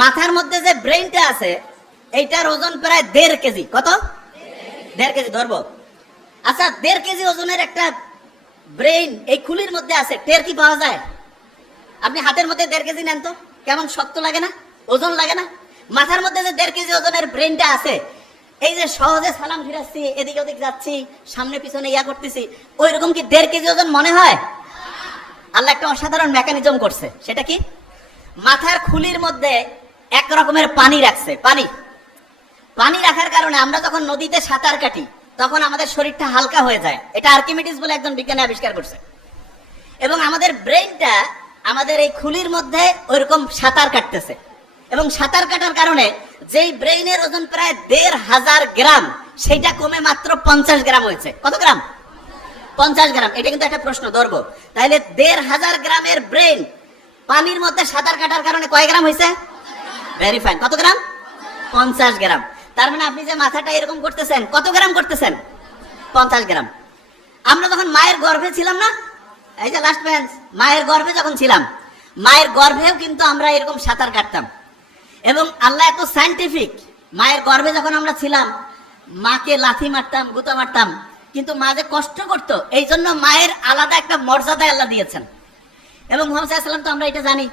মাথার মধ্যে যে ব্রেইনটা আছে এইটার ওজন প্রায় 1.5 কেজি। কত? 1.5 কেজি ধরবো। আচ্ছা, 1.5 কেজি ওজনের একটা ব্রেইন এই খুলির মধ্যে আছে, টের কি পাওয়া যায়? আপনি হাতের মধ্যে 1.5 কেজি নেন তো, কেমন শক্ত লাগে না? ওজন লাগে না? মাথার মধ্যে যে 1.5 কেজি ওজনের ব্রেইনটা আছে, এই যে সহজে সালাম ফিরাচ্ছি, এদিক ওদিক যাচ্ছি, সামনে পিছনে ইয়া করতেছি, ওই রকম কি 1.5 কেজি ওজন মনে হয়? আল্লাহ একটা অসাধারণ মেকানিজম করছে। সেটা কি? মাথার খুলির মধ্যে এক রকমের পানি রাখছে। পানি রাখার কারণে আমরা যখন নদীতে সাঁতার কাটি তখন আমাদের শরীরটা হালকা হয়ে যায়। এটা আর্কিমিডিস বলে একজন বিজ্ঞানী আবিষ্কার করছে। এবং আমাদের ব্রেইনটা আমাদের এই খুলির মধ্যে ওইরকম সাঁতার কাটতেছে, এবং সাঁতার কাটার কারণে যেই ব্রেইনের ওজন প্রায় 1,500 গ্রাম, সেটা কমে মাত্র 50 গ্রাম হয়েছে। কত গ্রাম? 50 গ্রাম। এটা কিন্তু একটা প্রশ্ন ধরবো। তাহলে 1,500 গ্রামের ব্রেইন পানির মধ্যে সাঁতার কাটার কারণে কয় গ্রাম হয়েছে? Very fine. কত গ্রাম? 50 গ্রাম। তার মানে আপনি যে মাথাটা এরকম করতেছেন, কত গ্রাম করতেছেন? 50 গ্রাম। আমরা যখন মায়ের গর্ভে ছিলাম না, এই যে লাস্ট বেঞ্চ, মায়ের গর্ভে যখন ছিলাম, মায়ের গর্ভেও কিন্তু আমরা এরকম সাঁতার কাটতাম। এবং আল্লাহ এত সায়েন্টিফিক, মায়ের গর্ভে যখন আমরা ছিলাম মাকে লাথি মারতাম, গুতা মারতাম, কিন্তু মা যে কষ্ট করতো, এই জন্য মায়ের আলাদা একটা মর্যাদা আল্লাহ দিয়েছেন। এবং মুহাম্মদ সাল্লাল্লাহু আলাইহি ওয়াসাল্লাম তো আমরা এটা জানি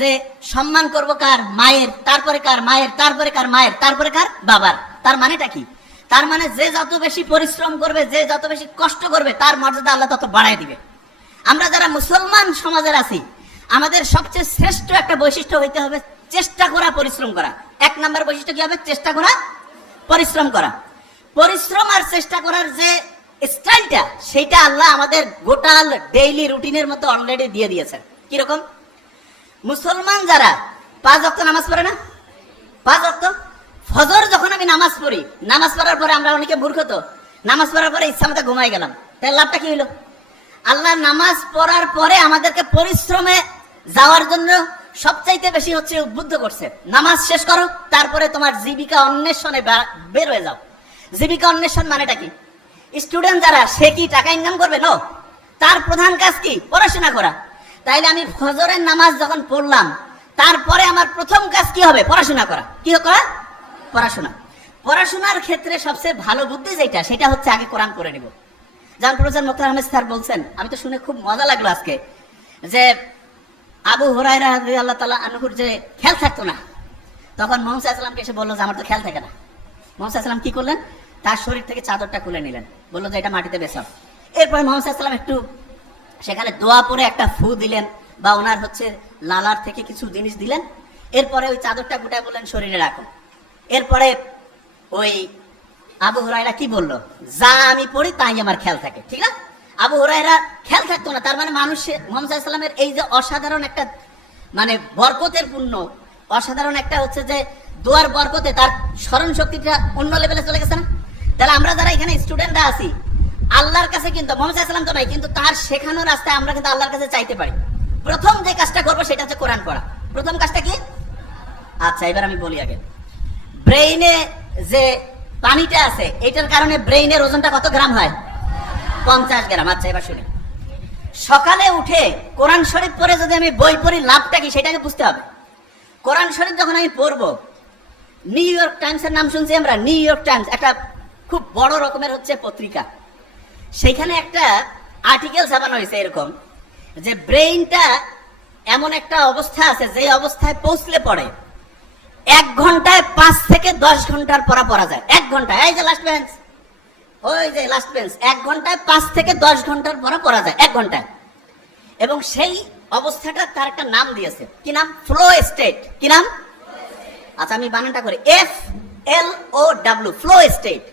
যে সম্মান করব কার? মায়ের, তারপরে কার? মায়ের, তারপরে কার? মায়ের, তারপরে কার? বাবার। তার মানেটা কি? তার মানে যে যত বেশি পরিশ্রম করবে, যে যত বেশি কষ্ট করবে, তার মর্যাদা আল্লাহ তত বাড়ায় দিবে। আমরা যারা মুসলমান সমাজের আছি, আমাদের সবচেয়ে শ্রেষ্ঠ একটা বৈশিষ্ট্য হইতে হবে চেষ্টা করা, পরিশ্রম করা। 1 নাম্বার বৈশিষ্ট্য কি হবে? চেষ্টা করা, পরিশ্রম করা। পরিশ্রম আর চেষ্টা করার যে স্টাইলটা, সেটা আল্লাহ আমাদের গোটাল ডেইলি রুটিনের মধ্যে অলরেডি দিয়ে দিয়েছেন। কিরকম? মুসলমান যারা 5 ওয়াক্ত নামাজ পড়ে না, 5 ওয়াক্ত ফজর যখন আমি নামাজ পড়ি, নামাজ পড়ার পরে আমরা অনেকে মূর্খ, তো নামাজ পড়ার পরে ইচ্ছা মতো ঘুমাই গেলাম, তাই লাভটা কি হইলো? আল্লাহ নামাজ পড়ার পরে আমাদেরকে পরিশ্রমে যাওয়ার জন্য সবচাইতে বেশি হচ্ছে উদ্বুদ্ধ করছে। নামাজ শেষ করো, তারপরে তোমার জীবিকা অন্বেষণে বের হয়ে যাও। জীবিকা অন্বেষণ মানেটা কি? স্টুডেন্ট যারা, সে কি টাকা ইনকাম করবে? নো, তার প্রধান কাজ কি? পড়াশোনা করা। তাইলে আমি ফজরের নামাজ যখন পড়লাম, তারপরে আমার প্রথম কাজ কি হবে? পড়াশোনা করা। কি করা? পড়াশোনা। পড়াশোনার ক্ষেত্রে সবচেয়ে ভালো বুদ্ধি যেটা, সেটা হচ্ছে আগে কোরআন পড়ে নিব। যেমন প্রফেসর মুক্তার আহমেদ স্যার বলছেন, আমি তো শুনে খুব মজা লাগলো আজকে, যে আবু হুরায়রা রাদিয়াল্লাহু তাআলা আনহুর যে খেয়াল থাকতো না, তখন মুহাম্মদ সাল্লাল্লাহু আলাইহি ওয়াসাল্লামকে এসে বললো যে আমার তো খেয়াল থাকে না। মুহাম্মদ সাল্লাল্লাহু আলাইহি ওয়াসাল্লাম কি করলেন? তার শরীর থেকে চাদরটা খুলে নিলেন, বললো যে এটা মাটিতে বেছাও। এরপরে মুহাম্মদ সাল্লাল্লাহু আলাইহি ওয়াসাল্লাম একটু সেখানে দোয়া পরে একটা ফু দিলেন, বা ওনার হচ্ছে লালার থেকে কিছু জিনিস দিলেন। এরপরে ওই চাদরটা গোটায় বললেন শরীরে রাখো। এরপরে ওই আবু হুরায়রা কি বললো? যা আমি পড়ি তাই আমার খেয়াল থাকে। ঠিক না? আবু হুরায়রা খেয়াল থাকতো না। তার মানে মানুষ মুহাম্মদ সাল্লাল্লাহু আলাইহি ওয়াসাল্লামের এই যে অসাধারণ একটা মানে বরকতের পূর্ণ, অসাধারণ একটা হচ্ছে যে দোয়ার বরকতে তার স্মরণ শক্তিটা অন্য লেভেলে চলে গেছে না? তাহলে আমরা যারা এখানে স্টুডেন্টরা আছি, আল্লাহর কাছে কিন্তু মুহাম্মদ সাল্লাল্লাহু আলাইহি ওয়াসাল্লাম তো নাই, কিন্তু তার শেখানোর রাস্তায় আমরা কিন্তু আল্লাহর কাছে চাইতে পারি। প্রথম যে কাজটা করবো সেটা হচ্ছে কোরআন পড়া। প্রথম কাজটা কি? আচ্ছা, এবার আমি বলি আগে। ব্রেইনে যে পানিটা আছে, এটার কারণে ব্রেইনের ওজনটা কত গ্রাম হয়? 50 গ্রাম। আচ্ছা, এবার শুনি। সকালে উঠে কোরআন শরীফ পড়ে যদি আমি বই পড়ি, লাভটা কি সেটাকে বুঝতে হবে। কোরআন শরীফ যখন আমি পড়বো, নিউ ইয়র্ক টাইমসের নাম শুনছি আমরা। নিউ ইয়র্ক টাইমস একটা খুব বড় রকমের হচ্ছে পত্রিকা। সেইখানে একটা আর্টিকেল ছাপানো হয়েছে এরকম, যে ব্রেইনটা এমন একটা অবস্থা আছে, যে অবস্থায় পৌঁছলে পড়ে 1 ঘন্টায় 5 থেকে 10 ঘন্টার পড়া যায়। 1 ঘন্টায়, এই যে লাস্ট বেঞ্চ, ওই যে লাস্ট বেঞ্চ, 1 ঘন্টায় 5 থেকে 10 ঘন্টার পড়া যায় 1 ঘন্টায়। এবং সেই অবস্থাটা তার একটা নাম দিয়েছে। কি নাম? Flow state. কি নাম? আচ্ছা, আমি বানানটা করি, FLOW, ফ্লো স্টেট।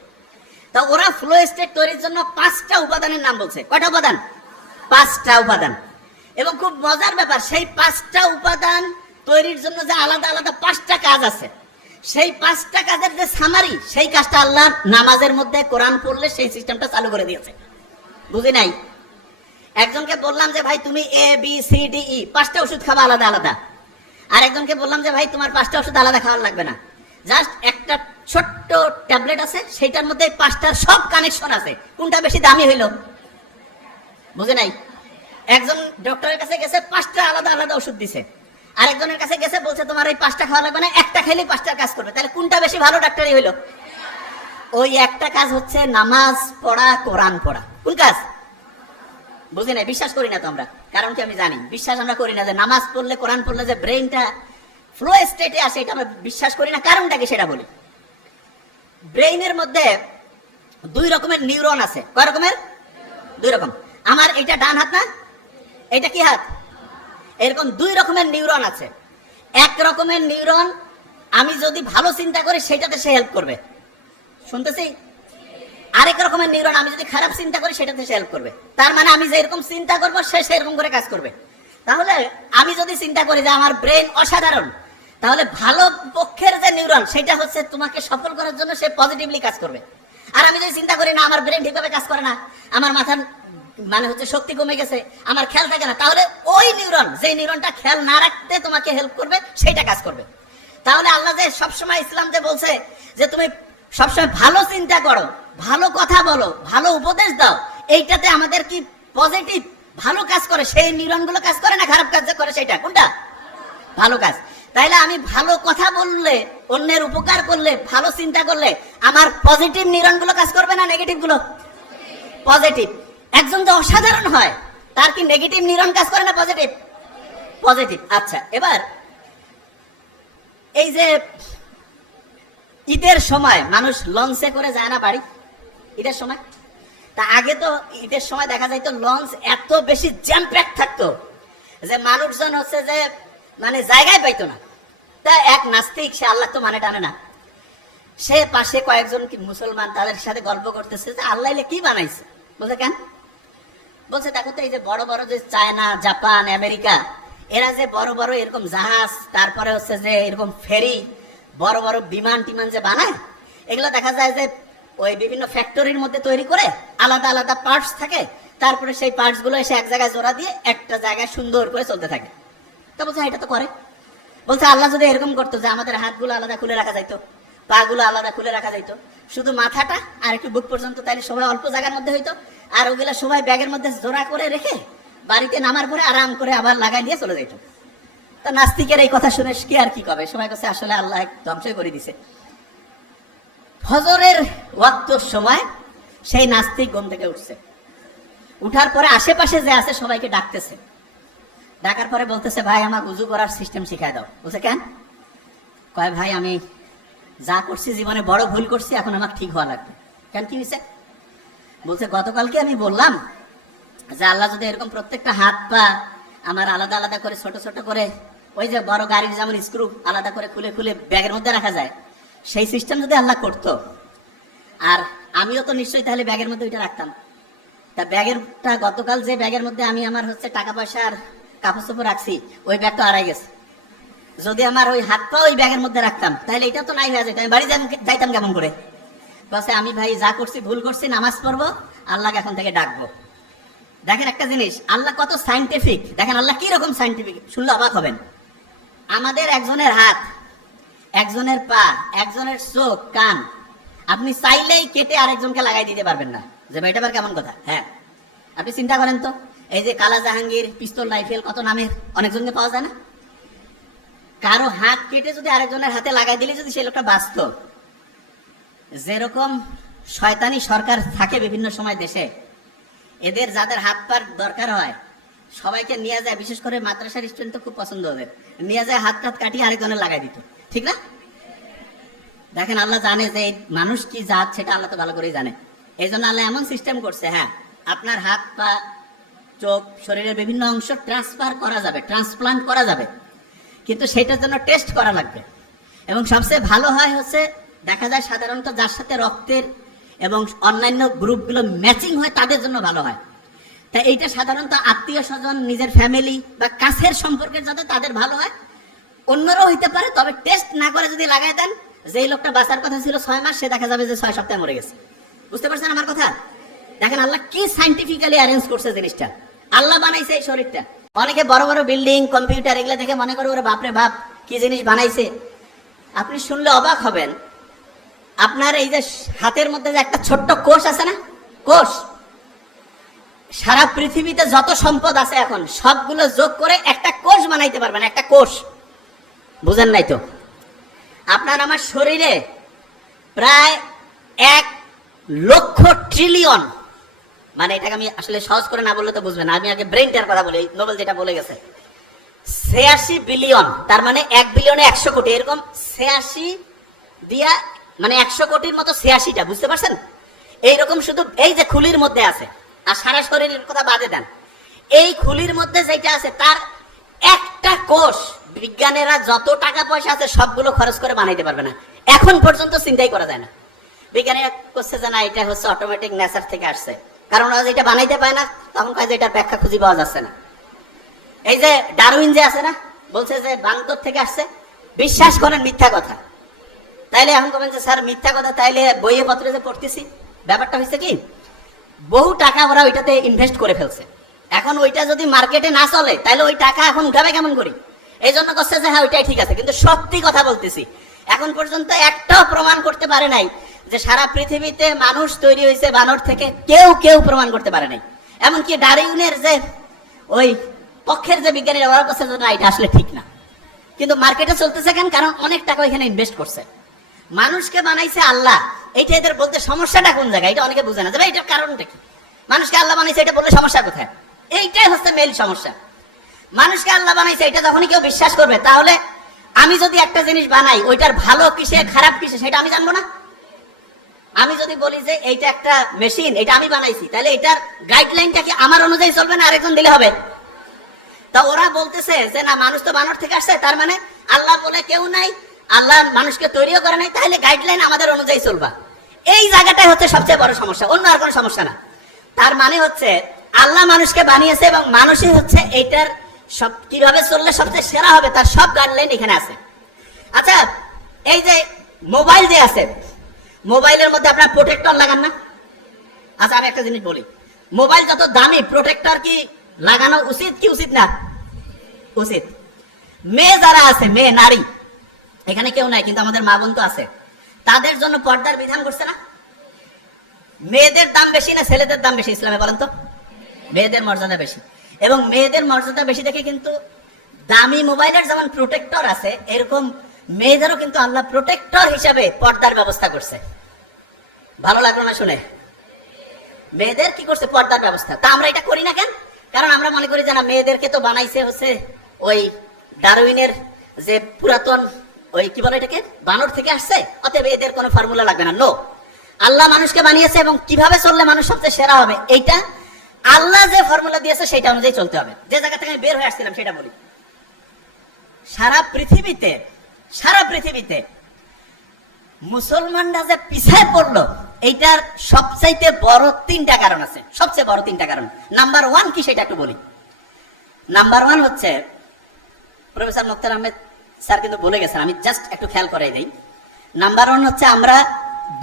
তা ওরা ফ্লো স্টেট তৈরির জন্য 5টা উপাদানের নাম বলছে। কয়টা উপাদান? 5টা উপাদান। এবং খুব মজার ব্যাপার, সেই 5টা উপাদান তৈরির জন্য যে আলাদা আলাদা 5টা কাজ আছে, সেই 5টা কাজের যে সামারি, সেই কাজটা আল্লাহ নামাজের মধ্যে কোরআন পড়লে সেই সিস্টেমটা চালু করে দিয়েছে। বুঝি নাই? একজনকে বললাম যে ভাই তুমি ABCDE 5টা ওষুধ খাবা আলাদা আলাদা, আর একজনকে বললাম যে ভাই তোমার 5টা ওষুধ আলাদা খাওয়ার লাগবে না, জাস্ট একটা ছোট্ট ট্যাবলেট আছে, সেইটার মধ্যে 5টার সব কানেকশন আছে, কোনটা বেশি দামি হইল? বুঝে নাই? একজন ডক্টরের কাছে গেছে, 5টা আলাদা আলাদা ওষুধ দিছে, আরেকজনের কাছে গেছে, বলছে তোমার এই 5টা খাওয়া লাগবে না, একটা খেলেই 5টার কাজ করবে। তাহলে কোনটা বেশি ভালো ডাক্তারই হইলো? ওই একটা কাজ হচ্ছে নামাজ পড়া, কোরআন পড়া। কোন কাজ? বুঝি না, বিশ্বাস করি না তো আমরা। কারণ কি আমি জানি, বিশ্বাস আমরা করি না যে নামাজ পড়লে, কোরআন পড়লে যে ব্রেইনটা ফ্লো স্টেটে আসে, এটা আমরা বিশ্বাস করি না। কারণটা কি সেটা বলি। ব্রেইনের মধ্যে 2 রকমের নিউরন আছে। কয় রকমের? 2 রকম। আমার এটা ডান হাত না, এটা কি হাত? এরকম 2 রকমের নিউরন আছে। এক রকমের নিউরন আমি যদি ভালো চিন্তা করি সেটাতে সে হেল্প করবে, শুনতেছি। আরেক রকমের নিউরন আমি যদি খারাপ চিন্তা করি সেটাতে সে হেল্প করবে। তার মানে আমি যেরকম চিন্তা করবো সে সেরকম করে কাজ করবে। তাহলে আমি যদি চিন্তা করি যে আমার ব্রেন অসাধারণ, তাহলে ভালো পক্ষের যে নিউরন সেটা হচ্ছে তোমাকে সফল করার জন্য সে পজিটিভলি কাজ করবে। আর আমি যদি চিন্তা করি না আমার ব্রেন ঠিকভাবে কাজ করে না, আমার মাথার মানে হচ্ছে শক্তি কমে গেছে, আমার খেয়াল থাকে না, তাহলে ওই নিউরন, যে নিউরনটা খেয়াল না রাখতে তোমাকে হেল্প করবে, সেটা কাজ করবে। তাহলে আল্লাহ যে সবসময় ইসলাম যে বলছে যে তুমি সবসময় ভালো চিন্তা করো, ভালো কথা বলো, ভালো উপদেশ দাও, এইটাতে আমাদের কি পজিটিভ ভালো কাজ করে, সেই নিউরন গুলো কাজ করে না খারাপ কাজ করে? সেটা কোনটা? ভালো কাজ। তাইলে আমি ভালো কথা বললে, অন্যের উপকার করলে, ভালো চিন্তা করলে আমার পজিটিভ নিউরন গুলো কাজ করবে না নেগেটিভ গুলো? পজিটিভ। একজন যে অসাধারণ হয় তার কি নেগেটিভ নিউরন কাজ করে না পজিটিভ? পজিটিভ। আচ্ছা, এবার এই যে ঈদের সময় মানুষ লঞ্চে করে যায় না বাড়ি, ঈদের সময়। তা আগে তো ঈদের সময় দেখা যাইতো লঞ্চ এত বেশি জ্যাম প্যাক থাকতো যে মানুষজন হচ্ছে যে মানে জায়গায় পাইতো না। তা এক নাস্তিক, সে আল্লাহ তো মানে টানে না, সে পাশে কয়েকজন কি মুসলমান, তাদের সাথে গল্প করতেছে যে আল্লাহ কি বানাইছে। বলছে কেন? বলছে দেখো তো এই যে বড় বড় যে চায়না, জাপান, আমেরিকা, এরা যে বড় বড় এরকম জাহাজ, তারপরে হচ্ছে যে এরকম ফেরি, বড় বড় বিমান টিমান যে বানায়, এগুলো দেখা যায় যে ওই বিভিন্ন ফ্যাক্টরির মধ্যে তৈরি করে আলাদা আলাদা পার্টস থাকে, তারপরে সেই পার্টস গুলো এসে এক জায়গায় জোড়া দিয়ে একটা জায়গায় সুন্দর করে চলতে থাকে। তা বলছে এটা তো করে। বলছে আল্লাহ যদি এরকম করতো যে আমাদের হাতগুলো আলাদা খুলে রাখা যাইতো, পা গুলো আলাদা খুলে রাখা যাইতো, শুধু মাথাটা আর একটু বুক পর্যন্ত, তাইলে সবাই অল্প জায়গার মধ্যে হইতো, আর ওগুলা সবাই ব্যাগের মধ্যে জোড়া করে রেখে বাড়িতে নামার পরে আরাম করে আবার লাগাই দিয়ে চলে যাইতো। তা নাস্তিকের এই কথা শুনে কি আর কি কবে, সবাই কাছে আসলে আল্লাহ ধ্বংসই করে দিছে। ফজরের ওয়াক্তর সময় সেই নাস্তিক ঘুম থেকে উঠছে, উঠার পরে আশেপাশে যে আছে সবাইকে ডাকতেছে, ডাকার পরে বলতেছে ভাই আমার উজু করার সিস্টেম শিখাই দাও। বলছে কেন? কয় ভাই আমি যা করছি জীবনে বড় ভুল করছি, এখন আমার ঠিক হওয়া লাগবে। কেন, কি হয়েছে? বলছে গতকালকে আমি বললাম যে আল্লাহ যদি এরকম প্রত্যেকটা হাত পা আমার আলাদা আলাদা করে ছোট ছোট করে, ওই যে বড় গাড়ির যেমন স্ক্রু আলাদা করে খুলে খুলে ব্যাগের মধ্যে রাখা যায়, সেই সিস্টেম যদি আল্লাহ করতো, আর আমিও তো নিশ্চয়ই তাহলে ব্যাগের মধ্যে ওইটা রাখতাম। তা ব্যাগেরটা গতকাল যে ব্যাগের মধ্যে আমি আমার হচ্ছে টাকা পয়সা আর কাপড় চোপড় রাখছি, ওই ব্যাগটা হারাই গেছে। যদি আমার ওই হাত পা ওই ব্যাগের মধ্যে রাখতাম তাহলে এটা তো নাই হয়ে যেত, আমি বাড়ি যাইতাম কেমন করে? বলছে আমি ভাই যা করছি ভুল করছি, নামাজ পড়বো, আল্লাহকে এখন থেকে ডাকবো। দেখেন একটা জিনিস, আল্লাহ কত সাইন্টিফিক, দেখেন আল্লাহ কি রকম সাইন্টিফিক, শুনলে অবাক হবেন। আমাদের একজনের হাত, একজনের পা, একজনের চোখ, কান আপনি চাইলেই কেটে আরেকজনকে লাগাই দিতে পারবেন না, যে ভাই এটা আবার কেমন কথা? হ্যাঁ, আপনি চিন্তা করেন তো, এই যে কালা জাহাঙ্গীর, পিস্তল, রাইফেল, কত নামের অনেকজনকে পাওয়া যায় না? কারো হাত কেটে যদি আরেকজনের হাতে লাগাই দিলে যদি সেই লোকটা বাঁচত, যেরকম শয়তানি সরকার থাকে বিভিন্ন সময় দেশে, এদের যাদের হাত পার দরকার হয় সবাইকে নিয়ে যায়, বিশেষ করে মাদ্রাসার স্টুডেন্ট তো খুব পছন্দ, ওদের নিয়ে যায় হাত টাত কাটিয়ে আরেকজনের লাগাই দিত, ঠিক না? দেখেন আল্লাহ জানে যে মানুষ কি জাত, সেটা আল্লাহ তো ভালো করেই জানে। এই জন্য আল্লাহ এমন সিস্টেম করছে, হ্যাঁ আপনার হাত পা চোখ শরীরের বিভিন্ন অংশ ট্রান্সফার করা যাবে, ট্রান্সপ্লান্ট করা যাবে, কিন্তু সেটার জন্য টেস্ট করা লাগবে। এবং সবচেয়ে ভালো হয় হচ্ছে দেখা যায় সাধারণত যার সাথে রক্তের এবং অন্যান্য গ্রুপগুলো ম্যাচিং হয় তাদের জন্য ভালো হয়। তাই এইটা সাধারণত আত্মীয় স্বজন, নিজের ফ্যামিলি বা কাছের সম্পর্কের যাতে তাদের ভালো হয়, অন্যরাও হইতে পারে, তবে টেস্ট না করে যদি লাগাই দেন, যেই লোকটা বাঁচার কথা ছিল 6 মাস, সে দেখা যাবে যে 6 সপ্তাহে মরে গেছে। বুঝতে পারছেন আমার কথা? দেখেন আল্লাহ কি সাইন্টিফিক্যালি অ্যারেঞ্জ করছে জিনিসটা, আল্লাহ বানাইছে এই শরীরটা। অনেকে বড় বড় বিল্ডিং, কম্পিউটার এগুলো দেখে মনে করে ওরা বাপরে বাপ কি জিনিস বানাইছে। আপনি শুনলে অবাক হবেন, আপনার এই যে হাতের মধ্যে যে একটা ছোট্ট কোষ আছে না, কোষ, সারা পৃথিবীতে যত সম্পদ আছে এখন সবগুলো যোগ করে একটা কোষ বানাইতে পারবেন, একটা কোষ। বুঝেন নাই তো? আপনার আমার শরীরে প্রায় 1,00,000 ট্রিলিয়ন, মানে এটাকে আমি আসলে সহজ করে না বললে তো বুঝবেন, আমি আগে ব্রেনটার কথা বলি। নোবেল যেটা বলে গেছে 86 বিলিয়ন, তার মানে 1 বিলিয়নে 100 কোটি, এরকম 86 দিয়া মানে 100 কোটির মতো 86টা, বুঝতে পারছেন? এইরকম শুধু এই যে খুলির মধ্যে আছে, আর সারা শরীরের কথা বাদে দেন, এই খুলির মধ্যে যেটা আছে তার একটা কোষ বিজ্ঞানীরা যত টাকা পয়সা আছে সবগুলো খরচ করে বানাইতে পারবে না, এখন পর্যন্ত চিন্তাই করা যায় না। বিজ্ঞানীরা করছে যে না এটা হচ্ছে অটোমেটিক নেচার থেকে আসছে, কারণ ওরা যেটা বানাইতে পায় না তখন কাজে এটার ব্যাখ্যা খুঁজে পাওয়া যাচ্ছে না। এই যে ডারউইন যে আছে না, বলছে যে বান্দর থেকে আসছে, বিশ্বাস করেন মিথ্যা কথা। তাইলে এখন বলেন যে স্যার মিথ্যা কথা, তাইলে বইয়ে পত্রে যে পড়তেছি, ব্যাপারটা হচ্ছে কি বহু টাকা ওরা ওইটাতে ইনভেস্ট করে ফেলছে, এখন ওইটা যদি মার্কেটে না চলে তাহলে ওই টাকা এখন উঠাবে কেমন করি, এই জন্য করছে যে হ্যাঁ ওইটাই ঠিক আছে। কিন্তু সত্যি কথা বলতেছি, এখন পর্যন্ত একটাও প্রমাণ করতে পারে নাই যে সারা পৃথিবীতে মানুষ তৈরি হয়েছে বানর থেকে, কেউ প্রমাণ করতে পারে নাই। এমনকি ডারউইনের যে ওই পক্ষের যে বিজ্ঞানীরা ওরা করছে যে না এটা আসলে ঠিক না, কিন্তু মার্কেটে চলতেছে কেন, কারণ অনেক টাকা এখানে ইনভেস্ট করছে। মানুষকে বানাইছে আল্লাহ, এইটা এদের বলতে সমস্যাটা কোন জায়গায় এটা অনেকে বুঝে না, যে এটার কারণটা কি, মানুষকে আল্লাহ বানাইছে এটা বললে সমস্যা কোথায়? এইটাই হচ্ছে মেইন সমস্যা। মানুষকে আল্লাহ বানাইছে এটা যখনই কেউ বিশ্বাস করবে, তাহলে আমি যদি একটা জিনিস বানাই ওইটার ভালো কিসে খারাপ কিসে সেটা আমি জানবো না। আমি যদি বলি যে এইটা একটা মেশিন, এটা আমি বানাইছি, তাহলে এটার গাইডলাইনটা কি আমার অনুযায়ী চলবে না আরেকজন দিলে হবে? তা ওরা বলতেছে যে না মানুষ তো বানর থেকে আসছে, তার মানে আল্লাহ বলে কেউ নাই, আল্লাহ মানুষকে তৈরিও করে নাই, তাহলে গাইডলাইন আমাদের অনুযায়ী চলবা। এই জায়গাটাই হচ্ছে সবচেয়ে বড় সমস্যা, অন্য আর কোনো সমস্যা না। তার মানে হচ্ছে আল্লাহ মানুষকে বানিয়েছে এবং মানুষই হচ্ছে এইটার সব কিভাবে চললে সবচেয়ে সেরা হবে তার সব গাইডলাইন এখানে আছে। আচ্ছা এই যে মোবাইল যে আছে, মোবাইলের মধ্যে আপনার প্রোটেক্টর লাগান না? আচ্ছা আমি একটা জিনিস বলি, মোবাইল যত দামি প্রোটেক্টর কি লাগানো উচিত কি উচিত না? উচিত। মেয়ে যারা আছে, মেয়ে নারী, এখানে কেউ নাই কিন্তু আমাদের মা বোন তো আছে, তাদের জন্য পর্দার বিধান করছে না? মেয়েদের দাম বেশি না ছেলেদের দাম বেশি ইসলামে বলেন তো? মেয়েদের মর্যাদা বেশি, এবং মেয়েদের মর্যাদা বেশি দেখে কিন্তু দামি মোবাইলের যেমন প্রোটেক্টর আছে, এরকম মেয়েদেরও কিন্তু আল্লাহ প্রোটেক্টর হিসাবে পর্দার ব্যবস্থা করছে। ভালো লাগলো না শুনে? মেয়েদের কি করছে? পর্দার ব্যবস্থা। তা আমরা এটা করি না কেন? কারণ আমরা মনে করি যে না মেয়েদেরকে তো বানাইছে হচ্ছে ওই ডারউইনের যে পুরাতন ওই কি বলে এটাকে, বানর থেকে আসছে, অতএব এদের কোনো ফর্মুলা লাগবে না। নো, আল্লাহ মানুষকে বানিয়েছে এবং কিভাবে চললে মানুষ সবচেয়ে সেরা হবে এইটা আল্লাহ যে ফর্মুলা দিয়েছে সেটা অনুযায়ী চলতে হবে। যে জায়গা থেকে আমি বের হয়ে আসছিলাম সেটা বলি। সারা পৃথিবীতে মুসলমানরা যে পিছায় পড়লো এইটার সবচাইতে বড় 3টা কারণ আছে, সবচেয়ে বড় 3টা কারণ। নাম্বার 1 কি সেটা একটু বলি। নাম্বার 1 হচ্ছে, প্রফেসর মুক্তার আহমেদ স্যার কিন্তু বলে গেছেন, আমি জাস্ট একটু খেয়াল করাই দেই। নাম্বার 1 হচ্ছে আমরা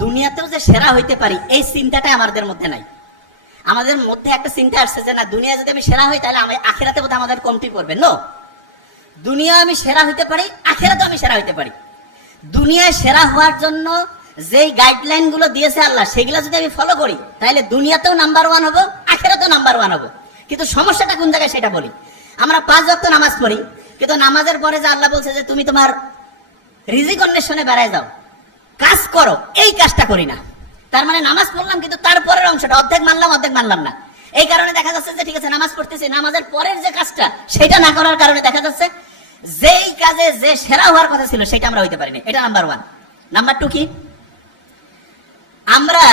দুনিয়াতেও যে সেরা হইতে পারি এই চিন্তাটা আমাদের মধ্যে নাই। আমাদের মধ্যে একটা চিন্তা আসছে যে না দুনিয়া যদি আমি সেরা হই তাহলে আমি আখিরাতে বোধহয় আমাদের কমতি করবে। নো, দুনিয়া আমি সেরা হইতে পারি, আখিরাতে আমি সেরা হইতে পারি। দুনিয়ায় সেরা হওয়ার জন্য যেই গাইডলাইন গুলো দিয়েছে আল্লাহ সেগুলো যদি আমি ফলো করি তাহলে দুনিয়াতেও নাম্বার 1 হবো, আখিরাতেও নাম্বার 1 হবো। কিন্তু সমস্যাটা কোন জায়গায় সেটা বলি। আমরা 5 ওয়াক্ত নামাজ পড়ি, কিন্তু নামাজের পরে যে আল্লাহ বলছে যে তুমি তোমার রিজিক অন্বেষণে বেড়ায় যাও, কাজ করো, এই কাজটা করি না। তার মানে নামাজ পড়লাম কিন্তু তারপরের অংশটা অর্ধেক মানলাম না। এই কারণে দেখা যাচ্ছে যে ঠিক আছে নামাজ পড়তেছি, নামাজের পরের যে কাজটা সেটা না করার কারণে দেখা যাচ্ছে যেই কাজে যে সেরা হওয়ার কথা ছিল সেটা আমরা হইতে পারিনি। এটা নাম্বার 1। নাম্বার 2 কি, আমরা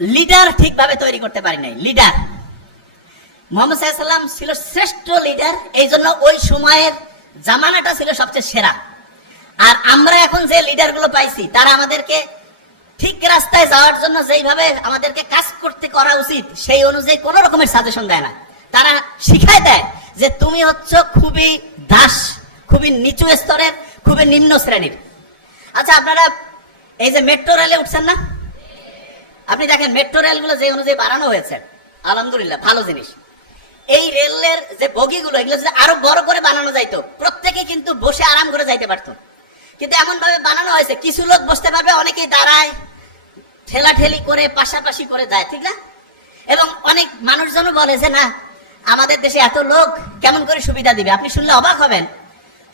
লিডার ঠিকভাবে তৈরি করতে পারি নাই। লিডার মুহাম্মদ সাল্লাল্লাহু আলাইহি ওয়াসাল্লাম ছিল শ্রেষ্ঠ লিডার, এই জন্য ওই সময়ের জামানাটা ছিল সবচেয়ে সেরা। আর আমরা এখন যে লিডার গুলো পাইছি তারা আমাদেরকে ঠিক রাস্তায় যাওয়ার জন্য যেইভাবে আমাদেরকে কাজ করতে করা উচিত সেই অনুযায়ী কোন রকমের সাজেশন দেয় না। তারা শিখায় দেয় যে তুমি হচ্ছ খুবই দাস, খুবই নিচু স্তরের, খুবই নিম্ন শ্রেণীর। আচ্ছা আপনারা এই যে মেট্রো রেলে উঠছেন না, আপনি দেখেন মেট্রো রেল গুলো যে অনুযায়ী বানানো হয়েছে আলহামদুলিল্লাহ ভালো জিনিস। এই রেলের যে বগিগুলো এগুলো যদি আরো বড় করে বানানো যাইতো প্রত্যেকে কিন্তু বসে আরাম করে যাইতে পারতো, কিন্তু এমন ভাবে বানানো হয়েছে কিছু লোক বসতে পারবে, অনেকেই দাঁড়ায়, ঠেলাঠেলি করে পাশাপাশি করে যায়, ঠিক না? এবং অনেক মানুষজনও বলে যে না আমাদের দেশে এত লোক কেমন করে সুবিধা দিবে। আপনি শুনলে অবাক হবেন,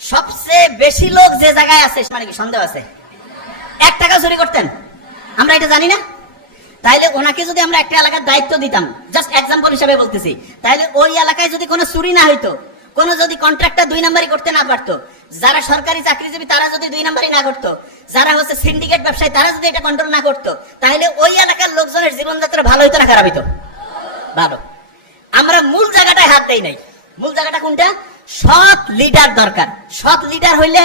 সবচেয়ে বেশি লোক যে জায়গায় আছে, মানে কি সন্দেহ আছে? 1 টাকা চুরি করতেন, আমরা এটা জানি না? তাইলে ওনাকে যদি আমরা একটা এলাকার দায়িত্ব দিতাম, জাস্ট এক্সাম্পল হিসাবে বলতেছি, তাহলে ওই এলাকায় যদি কোনো চুরি না হইতো, কোনো যদি কন্ট্রাক্টর 2 নাম্বারই করতে না পারতো, যারা সরকারি চাকরিজীবী তারা যদি 2 নাম্বারই না করতো, যারা হচ্ছে সিন্ডিকেট ব্যবসায়ী তারা যদি এটা কন্ট্রোল না করতো, তাহলে ওই এলাকার লোকজনের জীবনযাত্রা ভালো হইতো না খারাপ হইতো? ভালো। আমরা মূল জায়গাটায় হাত দেই নাই। মূল জায়গাটা কোনটা? সৎ লিডার দরকার। সৎ লিডার হইলে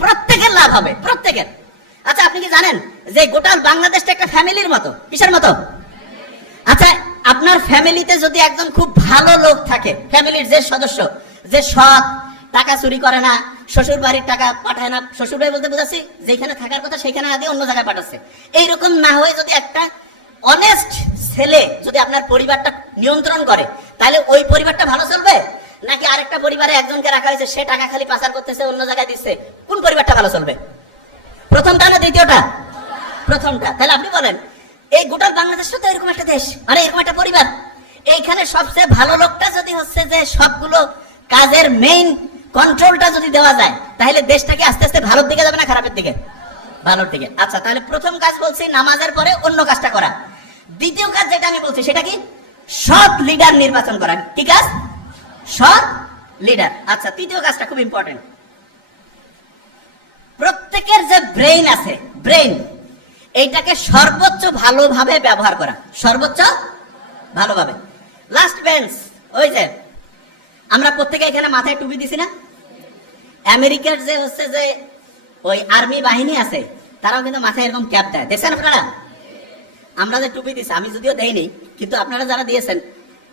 প্রত্যেকের লাভ হবে, প্রত্যেকের। আচ্ছা আপনি কি জানেন যে গোটা বাংলাদেশটা একটা ফ্যামিলির মতো? কিসের মতো? আচ্ছা আপনার ফ্যামিলিতে যদি একজন খুব ভালো লোক থাকে, ফ্যামিলির যে সদস্য, যে সৎ, টাকা চুরি করে না, শ্বশুর বাড়ির টাকা পাঠায় না, শ্বশুর বাড়ি বলতে বুঝাচ্ছি যেখানে থাকার কথা সেখানে আগে অন্য জায়গায় পাঠাচ্ছে, এইরকম না হয়ে যদি একটা অনেস্ট ছেলে যদি আপনার পরিবারটা নিয়ন্ত্রণ করে, তাহলে ওই পরিবারটা ভালো চলবে? নাকি আরেকটা পরিবারে একজনকে রাখা হয়েছে, সে টাকা খালি পাচার করতেছে, অন্য জায়গায় দিচ্ছে, কোন পরিবারটা ভালো চলবে? প্রথমটা না দ্বিতীয়টা? প্রথমটা। তাহলে আপনি বলেন এই গোটা বাংলাদেশটা তো এরকম একটা দেশ, মানে এরকম একটা পরিবার, এইখানে সবচেয়ে ভালো লোকটা যদি হচ্ছে যে সবগুলো কাজের মেইন কন্ট্রোলটা যদি দেওয়া যায়, তাহলে দেশটাকে আস্তে আস্তে ভালোর দিকে যাবে না খারাপের দিকে? ভালোর দিকে। আচ্ছা তাহলে প্রথম কাজ বলছি নামাজের পরে অন্য কাজটা করা। দ্বিতীয় কাজ যেটা আমি বলছি সেটা কি? সৎ লিডার নির্বাচন করা। কি কাজ? সৎ লিডার। আচ্ছা তৃতীয় কাজটা খুব ইম্পর্টেন্ট, প্রত্যেকের যে ব্রেইন আছে, ব্রেইন, এইটাকে সর্বোচ্চ ভালোভাবে ব্যবহার করা, সর্বোচ্চ ভালোভাবে। লাস্ট বেঞ্চ, ওই যে আমরা প্রত্যেকে এখানে মাথায় টুপি দিছি না? আমেরিকার যে হচ্ছে যে ওই আর্মি বাহিনী আছে তারাও কিন্তু মাথায় এরকম ক্যাপ দেয়, দেখছেন আপনারা? আমরা যে টুপি দিছি, আমি যদিও দেইনি, কিন্তু আপনারা যারা দিয়েছেন,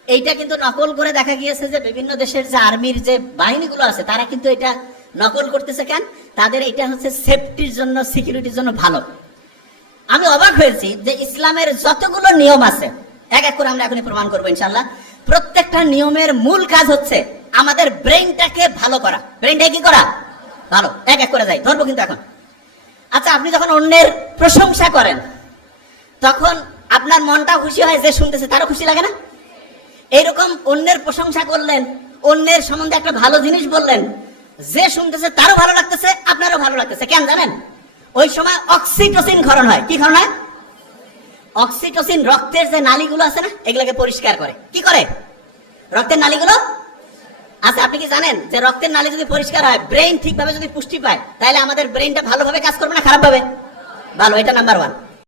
এইটা কিন্তু নকল করে দেখা গিয়েছে যে বিভিন্ন দেশের যে আর্মির যে বাহিনীগুলো আছে তারা কিন্তু এটা নকল করতেছে। কেন? তাদের এটা হচ্ছে সেফটির জন্য, সিকিউরিটির জন্য ভালো। আমি অবাক হয়েছি যে ইসলামের যতগুলো নিয়ম আছে, এক এক করে আমরা এখনই প্রমাণ করবো ইনশাআল্লাহ, প্রত্যেকটা নিয়মের মূল কাজ হচ্ছে আমাদের ব্রেইনটাকে ভালো করা। ব্রেইনটাকে কি করা? ভালো। এক এক করে যাই, ধরবো কিন্তু এখন। আচ্ছা আপনি যখন অন্যের প্রশংসা করেন তখন আপনার মনটা খুশি হয়, যে শুনতেছে তারও খুশি লাগে না? এইরকম অন্যের প্রশংসা করলেন, অন্যের সম্বন্ধে একটা ভালো জিনিস বললেন, যে শুনতেছে তারও ভালো লাগতেছে, আপনারও ভালো লাগতেছে। কেন জানেন? ওই সময় অক্সিটোসিন ক্ষরণ হয়। কি ক্ষরণ হয়? অক্সিটোসিন রক্তের যে নালীগুলো আছে না, এগুলোকে পরিষ্কার করে। কি করে? রক্তের নালীগুলো। আচ্ছা আপনি কি জানেন যে রক্তের নালী যদি পরিষ্কার হয়, ব্রেইন ঠিকভাবে যদি পুষ্টি পায়, তাহলে আমাদের ব্রেইনটা ভালোভাবে কাজ করবে না খারাপ ভাবে? ভালো। এটা নাম্বার 1।